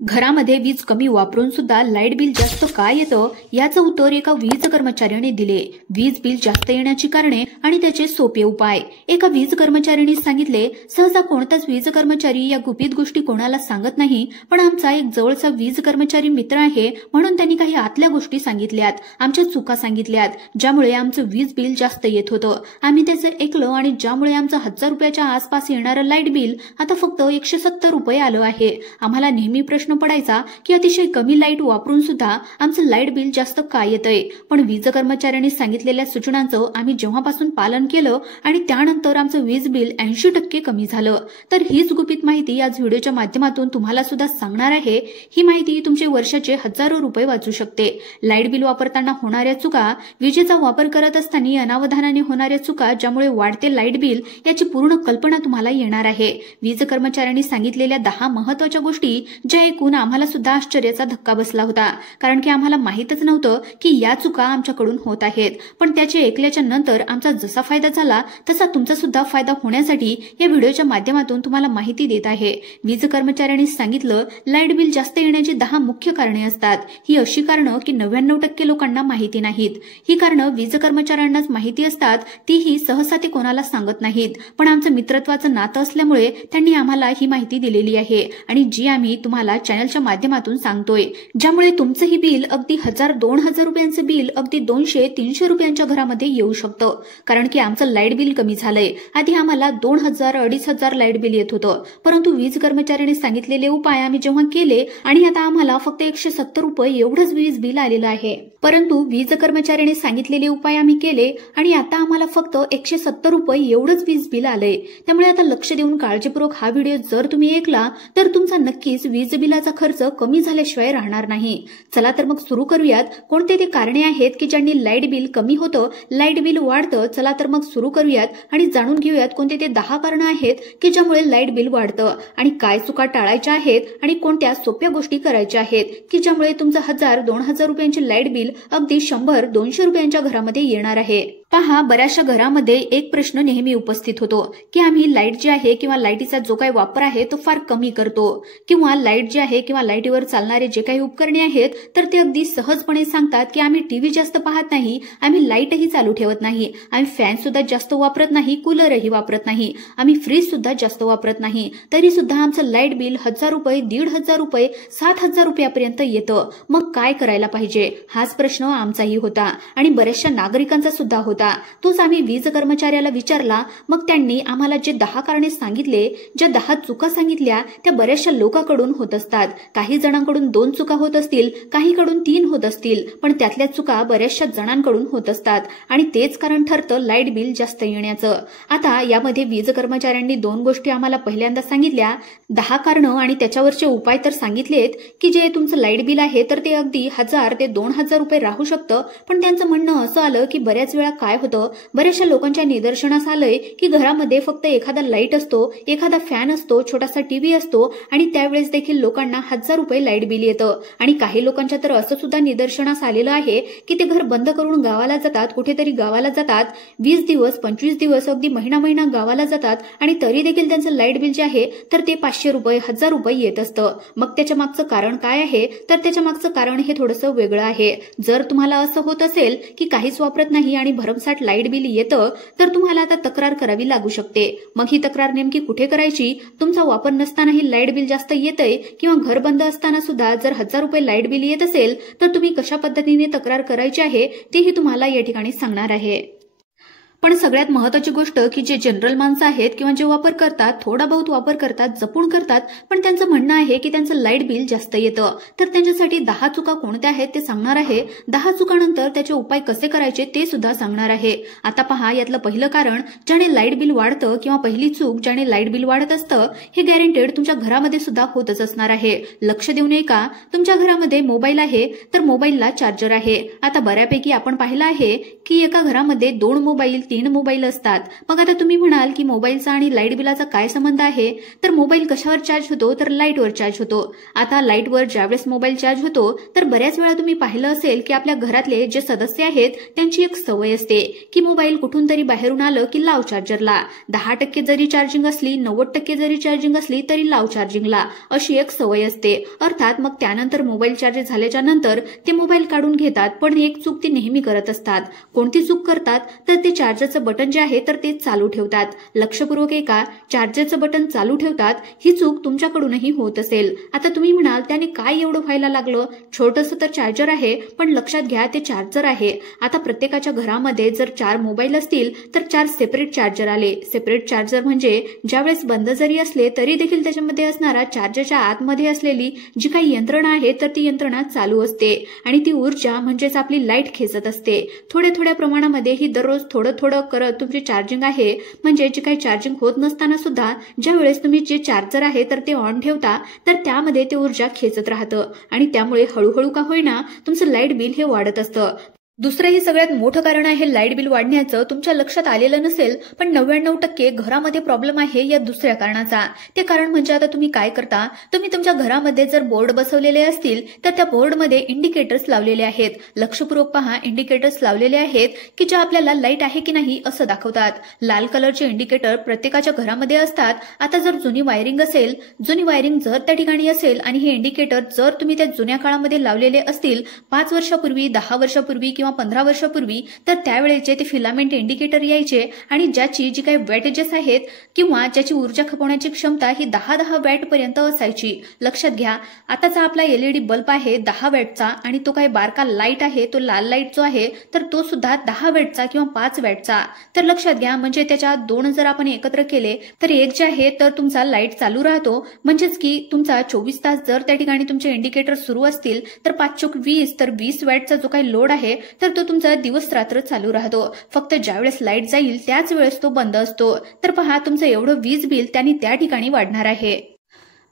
घरामध्ये वीज कमी वापरून सुद्धा लाईट बिल जास्त का येतं याचं उत्तर एका वीज कर्मचाऱ्याने दिले। वीज बिल जास्त येण्याची कारणे आणि त्याचे सोपे उपाय। एका वीज कर्मचाऱ्याने सांगितले, सहसा कोणताच वीज कर्मचारी या गुपित गोष्टी कोणाला सांगत नाही, पण आमचा एक जवळचा वीज कर्मचारी मित्र आहे म्हणून त्यांनी काही आतल्या गोष्टी सांगितल्यात, आमच्या चुका सांगितल्यात, ज्यामुळे आमचं वीज बिल जास्त येत होतं। आम्ही त्याचं ऐकलं आणि ज्यामुळे आमचं 1000 रुपयाच्या आसपास येणारं लाईट बिल आता फक्त 170 रुपये आलं आहे। आम्हाला नेहमी प्रश्न पडायचा की अतिशय कमी लाईट वापरून सुद्धा आमचं लाईट बिल जास्त का येतंय, पण वीज कर्मचाऱ्यांनी सांगितलेल्या सूचनांचं आम्ही जेव्हापासून पालन केलं आणि त्यानंतर आमचं वीज बिल 80% कमी झालं। तर हीच गुपित माहिती आज व्हिडिओच्या माध्यमातून तुम्हाला सुद्धा सांगणार आहे। ही माहिती तुमचे वर्षाचे हजारो रुपये वाचू शकते। लाईट बिल वापरताना होणाऱ्या चुका, विजेचा वापर करत असताना अनावधानाने होणाऱ्या चुका ज्यामुळे वाढते लाईट बिल याची पूर्ण कल्पना तुम्हाला येणार आहे। वीज कर्मचाऱ्यांनी सांगितलेल्या 10 महत्त्वाच्या गोष्टी ज्या ऐकून आम्हाला सुद्धा आश्चर्याचा धक्का बसला होता, कारण की आम्हाला माहितच नव्हतं की या चुका आमच्याकडून होत आहेत। पण त्याचे ऐकल्याच्या नंतर आमचा जसा फायदा झाला तसा तुमचा सुद्धा फायदा होण्यासाठी या व्हिडिओच्या माध्यमातून तुम्हाला माहिती देत आहे। वीज कर्मचाऱ्यांनी सांगितलं, लाईट बिल जास्त येण्याची 10 मुख्य कारणे असतात। ही अशी कारणं की 99% लोकांना माहिती नाहीत। ही कारणं वीज कर्मचाऱ्यांनाच माहिती असतात, तीही सहसा ते कोणाला सांगत नाहीत, पण आमचं मित्रत्वाचं नातं असल्यामुळे त्यांनी आम्हाला ही माहिती दिलेली आहे आणि जी आम्ही तुम्हाला चॅनलच्या माध्यमातून सांगतोय, ज्यामुळे तुमचं ही बिल अगदी 1000-2000 रुपयांचं बिल अगदी 200-300 रुपयांच्या घरामध्ये येऊ शकतं। कारण की आमचं लाईट बिल कमी झालंय। आधी आम्हाला 2000-2500 लाईट बिल येत होतं, परंतु वीज कर्मचाऱ्यांनी सांगितलेले उपाय आम्ही जेव्हा केले आणि आता आम्हाला फक्त 170 रुपये एवढंच वीज बिल आलेलं आहे। परंतु वीज कर्मचाऱ्यांनी सांगितलेले उपाय आम्ही केले आणि आता आम्हाला फक्त 170 रुपये एवढंच वीज बिल आलंय। त्यामुळे आता लक्ष देऊन काळजीपूर्वक हा व्हिडिओ जर तुम्ही ऐकला तर तुमचा नक्कीच वीज बिलाचा खर्च कमी झाल्याशिवाय राहणार नाही। चला तर मग सुरू करूयात, कोणते ते कारणे आहेत की ज्यांनी लाईट बिल कमी होतं, लाईट बिल वाढतं। चला तर मग सुरू करूयात आणि जाणून घेऊयात कोणते ते 10 कारणं आहेत की ज्यामुळे लाईट बिल वाढतं आणि काय चुका टाळायच्या आहेत आणि कोणत्या सोप्या गोष्टी करायच्या आहेत की ज्यामुळे तुमचं 1000-2000 रुपयांची लाईट बिल अगदी 100-200 रुपयांच्या घरामध्ये येणार आहे। पहा, बऱ्याचशा घरामध्ये एक प्रश्न नेहमी उपस्थित होतो की आम्ही लाईट जी आहे किंवा लाईटीचा जो काही वापर आहे तो फार कमी करतो, किंवा लाईट जी आहे किंवा लाईटीवर चालणारे जे काही उपकरणे आहेत तर ते अगदी सहजपणे सांगतात की आम्ही टीव्ही जास्त पाहत नाही, आम्ही लाईटही चालू ठेवत नाही, आम्ही फॅन सुद्धा जास्त वापरत नाही, कूलरही वापरत नाही, आम्ही फ्रीज सुद्धा जास्त वापरत नाही, तरी सुद्धा आमचं लाईट बिल 1000 रुपये, 1500 रुपये, 7000 रुपयापर्यंत येतं। मग काय करायला पाहिजे? हाच प्रश्न आमचाही होता आणि बऱ्याचशा नागरिकांचा सुद्धा होता। तोच आम्ही वीज कर्मचाऱ्याला विचारला। मग त्यांनी आम्हाला जे 10 कारणे सांगितले, ज्या 10 चुका सांगितल्या त्या बऱ्याचशा लोकांकडून होत असतात। काही जणांकडून 2 चुका होत असतील, काहीकडून 3 होत असतील, पण त्यातल्या चुका बऱ्याचशा जणांकडून होत असतात आणि तेच कारण ठरतं लाईट बिल जास्त येण्याचं। आता यामध्ये वीज कर्मचाऱ्यांनी 2 गोष्टी आम्हाला पहिल्यांदा सांगितल्या, 10 कारणं आणि त्याच्यावरचे उपाय तर सांगितलेत की जे तुमचं लाईट बिल आहे तर ते अगदी 1000 ते 2000 रुपये राहू शकतं। पण त्यांचं म्हणणं असं आलं की बऱ्याच वेळा काय होतं, बऱ्याचशा लोकांच्या निदर्शनास आलंय की घरामध्ये फक्त एखादा लाईट असतो, एखादा फॅन असतो, छोटासा टीव्ही असतो आणि त्यावेळेस देखील लोकांना 1000 रुपये लाईट बिल येतं। आणि काही लोकांच्या तर असं सुद्धा निदर्शनास आलेलं आहे की ते घर बंद करून गावाला जातात, कुठेतरी गावाला जातात, 20 दिवस 25 दिवस अगदी महिना गावाला जातात आणि तरी देखील त्यांचं लाईट बिल जे आहे तर ते 500 रुपये 1000 रुपये येत असतं। मग त्याच्या मागचं कारण काय आहे? तर त्याच्या मागचं कारण हे थोडंसं वेगळं आहे। जर तुम्हाला असं होत असेल की काहीच वापरत नाही आणि भरमसाठ लाईट बिल येतं तर तुम्हाला आता तक्रार करावी लागू शकते। मग ही तक्रार नेमकी कुठे करायची? तुमचा वापर नसतानाही लाईट बिल जास्त येतंय किंवा घर बंद असताना सुद्धा जर 1000 रुपये लाईट बिल येत असेल तर तुम्ही कशा पद्धतीने तक्रार करायची आहे तेही तुम्हाला या ठिकाणी सांगणार आहे। पण सगळ्यात महत्त्वाची गोष्ट की जे जनरल माणसं आहेत किंवा जे वापर करतात, थोडा बहुत वापर करतात, जपून करतात, पण त्यांचं म्हणणं आहे की त्यांचं लाईट बिल जास्त येतं, तर त्यांच्यासाठी 10 चुका कोणत्या आहेत ते सांगणार आहे। 10 चुकांनंतर त्याचे उपाय कसे करायचे ते सुद्धा सांगणार आहे। आता पहा, यातलं पहिलं कारण ज्याने लाईट बिल वाढतं किंवा पहिली चूक ज्याने लाईट बिल वाढत असतं, हे गॅरंटेड तुमच्या घरामध्ये सुद्धा होतच असणार आहे। लक्ष देऊन ऐका, तुमच्या घरामध्ये मोबाईल आहे तर मोबाईलला चार्जर आहे। आता बऱ्यापैकी आपण पाहिलं आहे की एका घरामध्ये 2 मोबाईल, 3 मोबाईल असतात. मग आता तुम्ही म्हणाल की मोबाईलचा आणि लाईट बिलाचा काय संबंध आहे? तर मोबाईल कशावर चार्ज होतो? तर लाईटवर चार्ज होतो. आता लाईटवर ज्यावेळेस मोबाईल चार्ज होतो तर बऱ्याच वेळा तुम्ही पाहिलं असेल की आपल्या घरातले जे सदस्य आहेत त्यांची एक सवय असते की मोबाईल कुठून तरी बाहेरून आलं की लाव चार्जरला. 10% जरी चार्जिंग असली, 90% जरी चार्जिंग असली तरी लाव चार्जिंगला, अशी एक सवय असते. अर्थात मग त्यानंतर मोबाईल चार्ज झाल्याच्या नंतर ते मोबाईल काढून घेतात. पण एक चूक ती नेहमी करत असतात. कोणती चूक करतात? तर ते चार्जरचं बटन जे आहे तर ते चालू ठेवतात. लक्षपूर्वक ऐका, चार्जरचं बटन चालू ठेवतात. ही चूक तुमच्याकडूनही होत असेल. आता तुम्ही म्हणाल त्याने काय एवढं व्हायला लागलं? छोटंसं तर चार्जर आहे, पण लक्षात घ्या ते चार्जर आहे. आता प्रत्येकाच्या घरामध्ये जर 4 मोबाईल असतील तर 4 सेपरेट चार्जर आले. सेपरेट चार्जर म्हणजे ज्यावेळेस बंद जरी असले तरी देखील त्याच्यामध्ये असणारा चार्जरच्या आतमध्ये असलेली जी काही यंत्रणा आहे तर ती यंत्रणा चालू असते आणि ती ऊर्जा म्हणजेच आपली लाईट खेचत असते. थोड्या थोड्या प्रमाणामध्ये ही दररोज थोडं थोडं करत तुमची चार्जिंग आहे, म्हणजे जे काही चार्जिंग होत नसताना सुद्धा ज्या वेळेस तुम्ही जे चार्जर आहे तर ते ऑन ठेवता तर त्यामध्ये ते ऊर्जा खेचत राहतं आणि त्यामुळे हळूहळू का होईना तुमचं लाईट बिल हे वाढत असतं. दुसरं हे सगळ्यात मोठं कारण आहे लाईट बिल वाढण्याचं. तुमच्या लक्षात आलेलं नसेल पण 99% घरामध्ये प्रॉब्लेम आहे या दुसऱ्या कारणाचा. ते कारण म्हणजे आता तुम्ही काय करता, तुम्ही तुमच्या घरामध्ये जर बोर्ड बसवलेले असतील तर त्या बोर्डमध्ये इंडिकेटर्स लावलेले आहेत. लक्षपूर्वक पहा, इंडिकेटर्स लावलेले आहेत की जे आपल्याला लाईट आहे की नाही असं दाखवतात. लाल कलरचे इंडिकेटर प्रत्येकाच्या घरामध्ये असतात. आता जर जुनी वायरिंग असेल, जुनी वायरिंग जर त्या ठिकाणी असेल आणि हे इंडिकेटर जर तुम्ही त्या जुन्या काळामध्ये लावलेले असतील 5 वर्षापूर्वी, 10 वर्षापूर्वी किंवा 15 वर्षापूर्वी, तर त्यावेळेचे ते फिलामेंट इंडिकेटर यायचे आणि ज्याची जी काही वॅटेजेस आहेत किंवा ज्याची ऊर्जा खपवण्याची क्षमता ही 10 वॅट पर्यंत असायची. लक्षात घ्या, आताचा आपला एलईडी बल्ब आहे 10 वॅटचा आणि तो काही बारका लाईट आहे, तो लाल लाईट जो आहे तर तो सुद्धा 10 वॅटचा किंवा 5 वॅटचा. तर लक्षात घ्या, म्हणजे त्याच्या 2 जर आपण एकत्र केले तर एक जे आहे तर तुमचा लाईट चालू राहतो. म्हणजेच की तुमचा 24 तास जर त्या ठिकाणी तुमचे इंडिकेटर सुरू असतील तर 5 चोक 20, तर 20 वॅटचा जो काही लोड आहे तर तो तुमचा दिवस रात्र चालू राहतो. फक्त ज्यावेळेस लाईट जाईल त्याच वेळेस तो बंद असतो. तर पहा, तुमचं एवढं वीज बिल त्यांनी त्या ठिकाणी वाढणार आहे.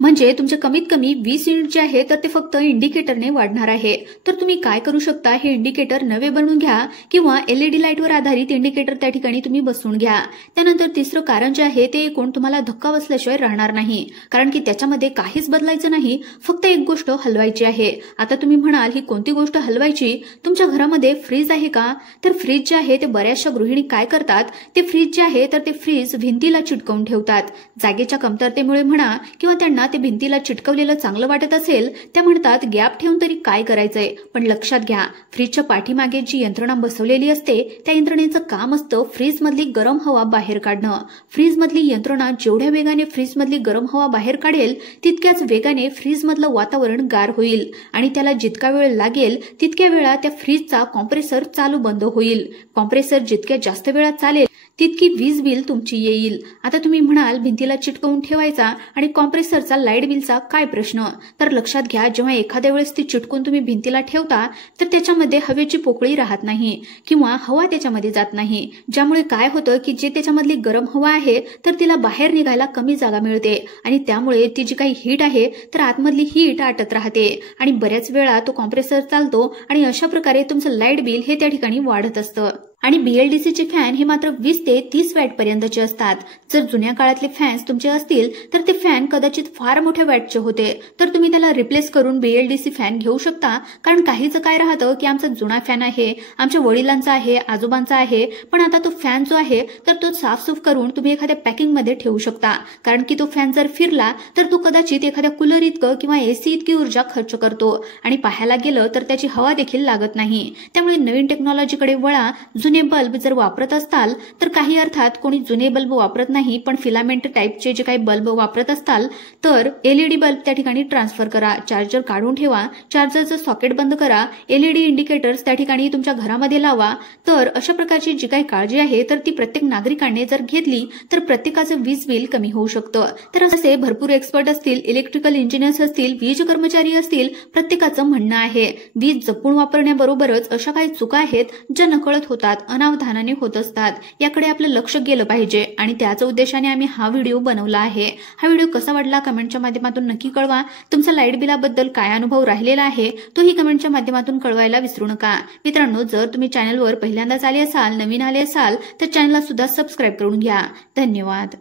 म्हणजे तुमचे कमीत कमी 20 युनिट जे आहे तर ते फक्त इंडिकेटरने वाढणार आहे. तर तुम्ही काय करू शकता, हे इंडिकेटर नवे बनवून घ्या किंवा एलईडी लाईटवर आधारित इंडिकेटर त्या ठिकाणी तुम्ही बसवून घ्या. त्यानंतर तिसरं कारण जे आहे ते कोण तुम्हाला धक्का बसल्याशिवाय राहणार नाही, कारण की त्याच्यामध्ये काहीच बदलायचं नाही, फक्त एक गोष्ट हलवायची आहे. आता तुम्ही म्हणाल ही कोणती गोष्ट हलवायची? तुमच्या घरामध्ये फ्रीज आहे का? तर फ्रीज जे आहे ते बऱ्याचशा गृहिणी काय करतात, ते फ्रीज जे आहे तर ते फ्रीज भिंतीला चिटकवून ठेवतात. जागेच्या कमतरतेमुळे म्हणा किंवा त्यांना ते भिंतीला चिटकवलेलं चांगलं वाटत असेल, त्या म्हणतात गॅप ठेवून तरी काय करायचंय. पण लक्षात घ्या, फ्रीजच्या पाठीमागे जी यंत्रणा बसवलेली असते त्या यंत्रणेचं काम असतं फ्रीज मधली गरम हवा बाहेर काढणं. फ्रीज मधली यंत्रणा जेवढ्या वेगाने फ्रीज मधली गरम हवा बाहेर काढेल तितक्याच वेगाने फ्रीज मधलं वातावरण गार होईल आणि त्याला जितका वेळ लागेल तितक्या वेळा त्या फ्रीजचा कॉम्प्रेसर चालू बंद होईल. कॉम्प्रेसर जितक्या जास्त वेळा चालेल तितकी वीज बिल तुमची येईल. आता तुम्ही म्हणाल भिंतीला चिटकवून ठेवायचा आणि कॉम्प्रेसरचा लाईट बिलचा काय प्रश्न? तर लक्षात घ्या, जेव्हा एखाद्या वेळेस ती चिटकून तुम्ही भिंतीला ठेवता तर त्याच्यामध्ये हवेची पोकळी राहत नाही किंवा हवा त्याच्यामध्ये जात नाही, ज्यामुळे काय होतं की जे त्याच्यामधली गरम हवा आहे तर तिला बाहेर निघायला कमी जागा मिळते आणि त्यामुळे ती जी काही हीट आहे तर आतमधली हीट आटत राहते आणि बऱ्याच वेळा तो कॉम्प्रेसर चालतो आणि अशा प्रकारे तुमचं लाईट बिल हे त्या ठिकाणी वाढत असतं. आणि बीएलडीसीचे फॅन हे मात्र 20 ते 30 वॅट पर्यंतचे असतात. जर जुन्या काळातले फॅन्स तुमचे असतील तर ते फॅन कदाचित फार मोठ्या वॅटचे होते, तर तुम्ही त्याला रिप्लेस करून बीएलडीसी फॅन घेऊ शकता. कारण काहीच काय राहतं की आमचा जुना फॅन आहे, आमच्या वडिलांचा आहे, आजोबांचा आहे, पण आता तो फॅन जो आहे तर तो साफसूफ करून तुम्ही एखाद्या पॅकिंगमध्ये ठेवू शकता. कारण की तो फॅन जर फिरला तर तो कदाचित एखाद्या कूलर इतकं किंवा एसी इतकी ऊर्जा खर्च करतो आणि पाहायला गेलं तर त्याची हवा देखील लागत नाही. त्यामुळे नवीन टेक्नॉलॉजीकडे वळा. जुने बल्ब जर वापरत असताल तर काही अर्थात कोणी जुने बल्ब वापरत नाही, पण फिलामेंट टाईपचे जे काही बल्ब वापरत असताल तर एलईडी बल्ब त्या ठिकाणी ट्रान्सफर करा. चार्जर काढून ठेवा, चार्जरचं सॉकेट बंद करा, एलईडी इंडिकेटर्स त्या ठिकाणी तुमच्या घरामध्ये लावा. तर अशा प्रकारची जी काही काळजी आहे तर ती प्रत्येक नागरिकाने जर घेतली तर प्रत्येकाचं वीज बिल कमी होऊ शकतं. तर असे भरपूर एक्सपर्ट असतील, इलेक्ट्रिकल इंजिनियर्स असतील, वीज कर्मचारी असतील, प्रत्येकाचं म्हणणं आहे वीज जपून वापरण्याबरोबरच अशा काही चुका आहेत ज्या नकळत होतात अनावधानाने होत असतात, याकडे आपलं लक्ष गेलं पाहिजे आणि त्याच उद्देशाने आम्ही हा व्हिडिओ बनवला आहे। हा व्हिडिओ कसा वाटला कमेंटच्या माध्यमातून नक्की कळवा। तुमचा लाईट बिलाबद्दल काय अनुभव राहिलेला आहे तोही कमेंटच्या माध्यमातून कळवायला विसरू नका। मित्रांनो, जर तुम्ही चॅनलवर पहिल्यांदाच आले असाल, नवीन आले असाल तर चॅनलला सुद्धा सबस्क्राईब करून घ्या। धन्यवाद।